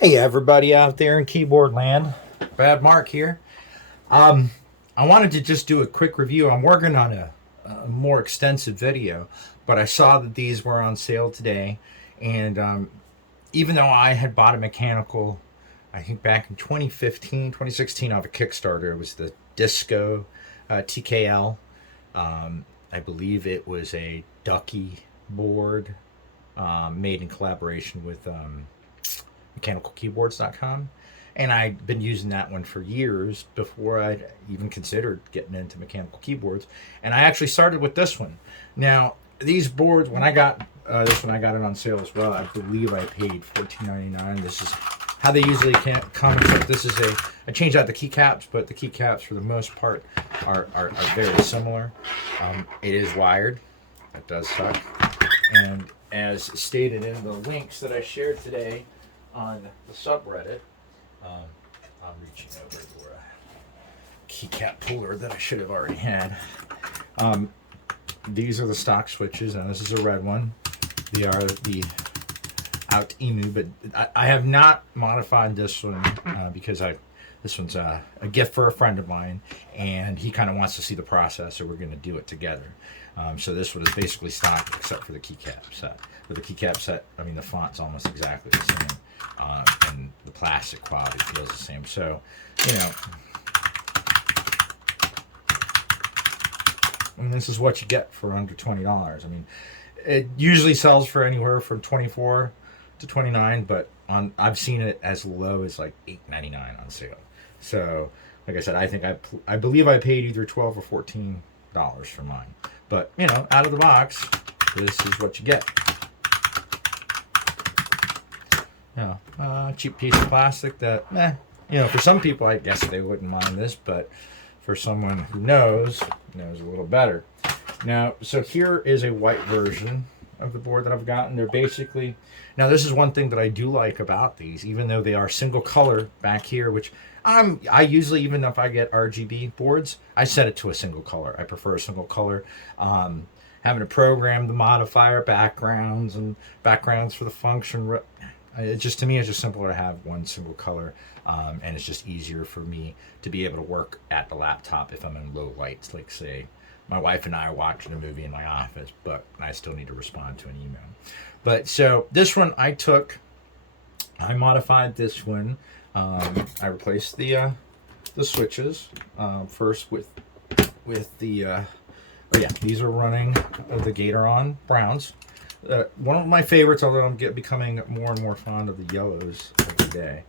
Hey everybody out there in keyboard land, Bad Mark here. I wanted to just do a quick review. I'm working on a more extensive video, but I saw that these were on sale today, and even though I had bought a mechanical, I think back in 2015, 2016 off a Kickstarter, it was the Disco TKL. I believe it was a Ducky board made in collaboration with mechanicalkeyboards.com, and I'd been using that one for years before I'd even considered getting into mechanical keyboards. And I actually started with this one. Now, these boards, when I got this one, I got it on sale as well. I believe I paid $14.99. This is how they usually come. Except this is I changed out the keycaps, but the keycaps for the most part are very similar. It is wired. It does suck. And as stated in the links that I shared today on the subreddit, I'm reaching over for a keycap puller that I should have already had. These are the stock switches, and this is a red one. They are the out emu, but I have not modified this one because this one's a gift for a friend of mine, and he kind of wants to see the process, so we're going to do it together. So this one is basically stock except for the keycap set. With the keycap set, I mean, the font's almost exactly the same, and the plastic quality feels the same. So, you know, and this is what you get for under $20. I mean, it usually sells for anywhere from $24 to $29, but I've seen it as low as like $8.99 on sale. So, like I said, I believe I paid either $12 or $14 for mine. But you know, out of the box, this is what you get. You know, cheap piece of plastic that, you know, for some people, I guess they wouldn't mind this, but for someone who knows a little better. Now, so here is a white version of the board that I've gotten. They're basically, now this is one thing that I do like about these, even though they are single color back here, which I usually, even if I get RGB boards, I set it to a single color. I prefer a single color. Having to program the modifier backgrounds and backgrounds for the function, it just, to me, it's just simpler to have one single color, and it's just easier for me to be able to work at the laptop if I'm in low lights, like say my wife and I are watching a movie in my office, but I still need to respond to an email. But so this one I modified this one. I replaced the switches first with the oh yeah, these are running the Gatoron browns. One of my favorites, although I'm becoming more and more fond of the yellows every day.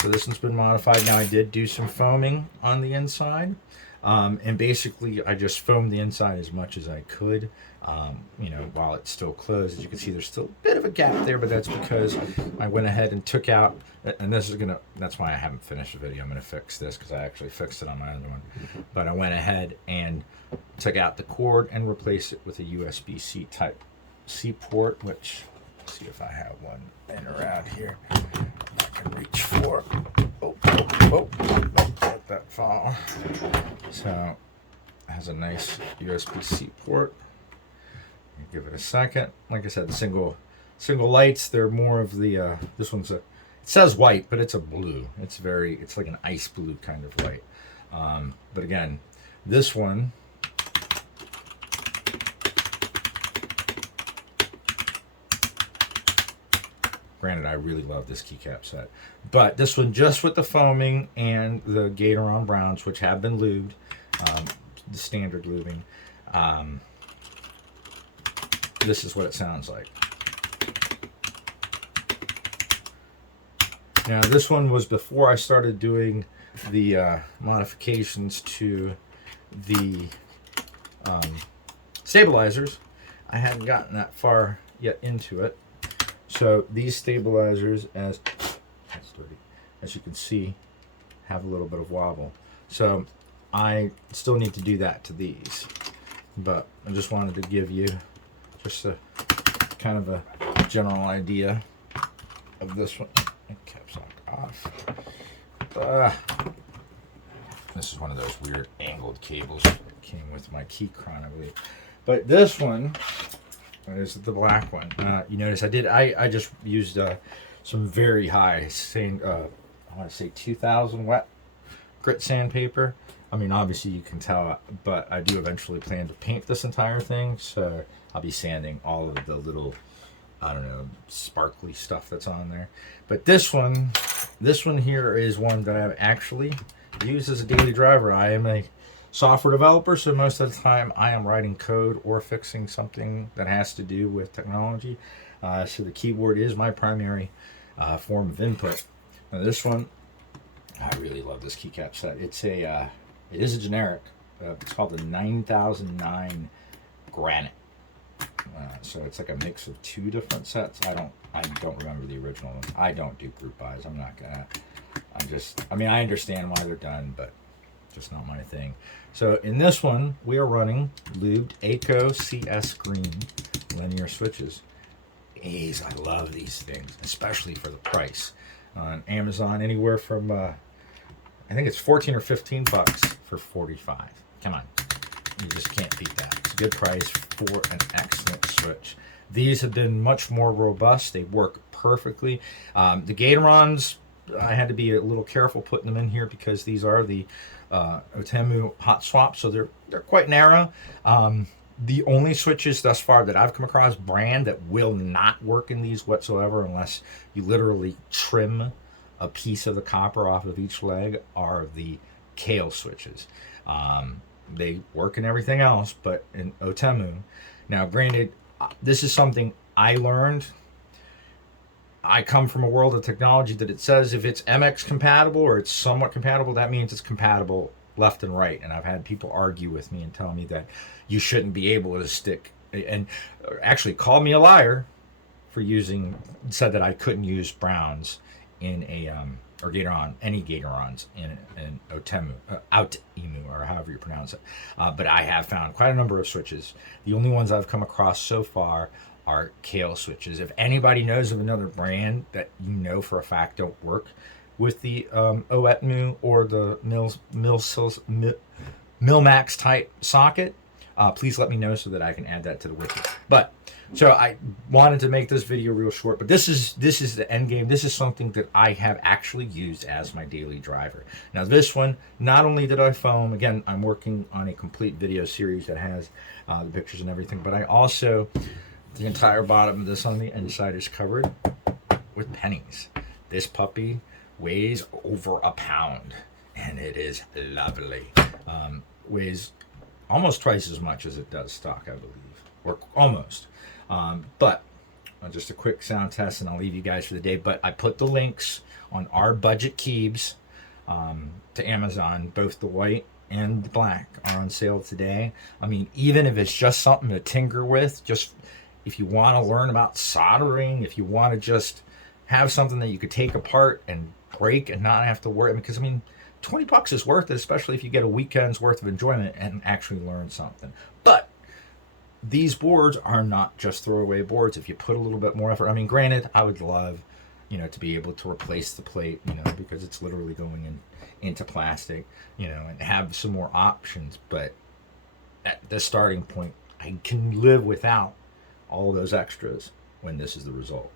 So this one's been modified. Now I did do some foaming on the inside, and basically I just foamed the inside as much as I could. You know, while it's still closed. As you can see, there's still a bit of a gap there, but that's because I went ahead and took out, and that's why I haven't finished the video. I'm gonna fix this because I actually fixed it on my other one. But I went ahead and took out the cord and replaced it with a USB-C type C port, which, let's see if I have one in around here I can reach for. Let that fall. So it has a nice USB-C port. Give it a second. Like I said, the single lights, they're more of the this one's it says white, but it's a blue. It's like an ice blue kind of white. But again, this one, granted, I really love this keycap set, but this one just with the foaming and the Gatoron browns, which have been lubed, the standard lubing. This is what it sounds like. Now, this one was before I started doing the modifications to the stabilizers. I hadn't gotten that far yet into it. So these stabilizers, as you can see, have a little bit of wobble. So I still need to do that to these. But I just wanted to give you just a kind of a general idea of this one. Caps off. This is one of those weird angled cables that came with my Keychron, I believe. But this one is the black one. You notice I just used some very high sand, I want to say 2000 wet grit sandpaper. I mean, obviously you can tell, but I do eventually plan to paint this entire thing, so I'll be sanding all of the little, I don't know, sparkly stuff that's on there. But this one here is one that I've actually used as a daily driver. I am a software developer, so most of the time I am writing code or fixing something that has to do with technology. So the keyboard is my primary form of input. Now this one, I really love this keycap set. It is a generic. It's called the 9009 Granite. So it's like a mix of two different sets. I don't remember the original one. I don't do group buys. I'm not gonna. I mean, I understand why they're done, but just not my thing. So in this one, we are running lubed E-Yooso CS Green linear switches. I love these things, especially for the price. On Amazon, anywhere from I think it's 14 or 15 bucks for 45. Come on, you just can't beat that. It's a good price for an excellent switch. These have been much more robust. They work perfectly. The Gatorons, I had to be a little careful putting them in here because these are the Otemu hot swap, so they're quite narrow. The only switches thus far that I've come across brand that will not work in these whatsoever unless you literally trim a piece of the copper off of each leg are the Kale switches. They work in everything else, but in Otemu. Now, granted, this is something I learned. I come from a world of technology that it says if it's MX compatible or it's somewhat compatible, that means it's compatible left and right. And I've had people argue with me and tell me that you shouldn't be able to stick, and actually call me a liar for said that I couldn't use Browns in or Gatoron, any Gatorons in Otemu, Outemu, or however you pronounce it. But I have found quite a number of switches. The only ones I've come across so far are Kale switches. If anybody knows of another brand that you know for a fact don't work with the Outemu or the Milmax type socket, please let me know so that I can add that to the wiki. But so I wanted to make this video real short, but this is the end game. This is something that I have actually used as my daily driver. Now this one, not only did I foam, again, I'm working on a complete video series that has the pictures and everything, but I also, the entire bottom of this on the inside is covered with pennies. This puppy weighs over a pound, and it is lovely. Weighs almost twice as much as it does stock, I believe, or almost. But just a quick sound test, and I'll leave you guys for the day. But I put the links on our budget keys to Amazon. Both the white and the black are on sale today. I mean, even if it's just something to tinker with, just if you want to learn about soldering, if you want to just have something that you could take apart and break and not have to worry, because I mean, 20 bucks is worth it, especially if you get a weekend's worth of enjoyment and actually learn something. But these boards are not just throwaway boards if you put a little bit more effort. I mean, granted, I would love, to be able to replace the plate, because it's literally going into plastic, and have some more options. But at the starting point, I can live without all those extras when this is the result.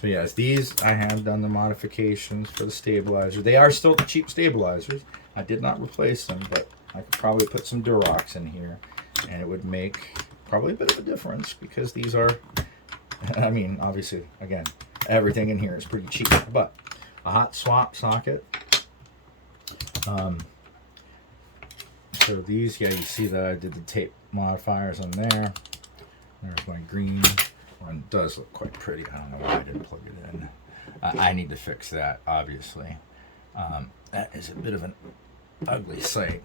So yes, these I have done the modifications for the stabilizer. They are still cheap stabilizers. I did not replace them, but I could probably put some Durox in here and it would make probably a bit of a difference because these are, I mean, obviously, again, everything in here is pretty cheap, but a hot swap socket. So these, yeah, you see that I did the tape modifiers on there. There's my green. One does look quite pretty. I don't know why I didn't plug it in. I need to fix that, obviously. That is a bit of an ugly sight.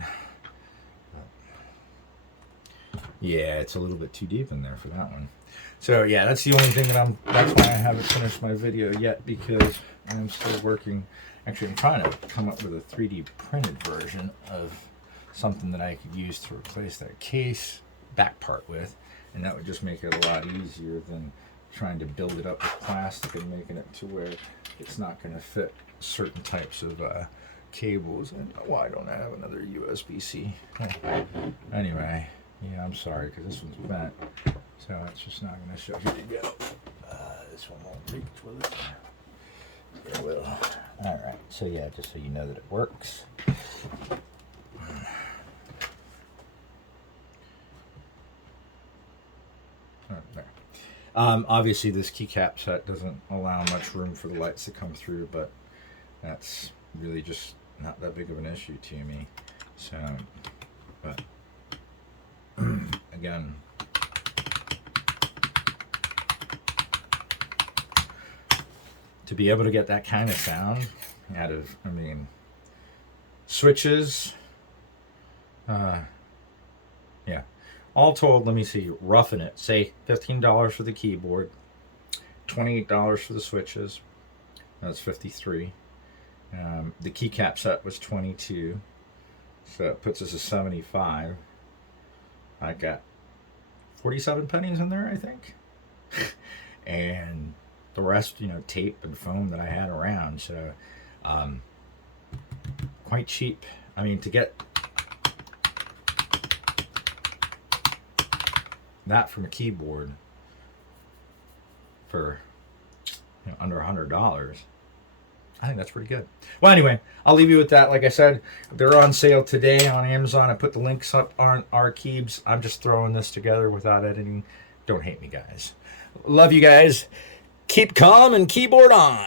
Yeah, it's a little bit too deep in there for that one. So yeah, that's the only thing that that's why I haven't finished my video yet, because I'm still working Actually, I'm trying to come up with a 3D printed version of something that I could use to replace that case back part with, and that would just make it a lot easier than trying to build it up with plastic and making it to where it's not going to fit certain types of cables. And why don't I have another USB-C? Anyway, yeah, I'm sorry because this one's bent, so it's just not going to show. Here you go. This one won't reach, will it? It will. All right. So yeah, just so you know that it works. There. Obviously, this keycap set doesn't allow much room for the lights to come through, but that's really just not that big of an issue to me. So, but again, to be able to get that kind of sound out of, I mean, switches, yeah. All told, let me see, roughing it, say $15 for the keyboard, $28 for the switches, that's $53. The keycap set was $22, so it puts us at $75. I got 47 pennies in there, I think. And the rest, you know, tape and foam that I had around, so quite cheap. I mean, to get that from a keyboard for, you know, under $100, I think that's pretty good. Well, anyway, I'll leave you with that. Like I said, they're on sale today on Amazon. I put the links up on Archives. I'm just throwing this together without editing. Don't hate me, guys. Love you guys. Keep calm and keyboard on.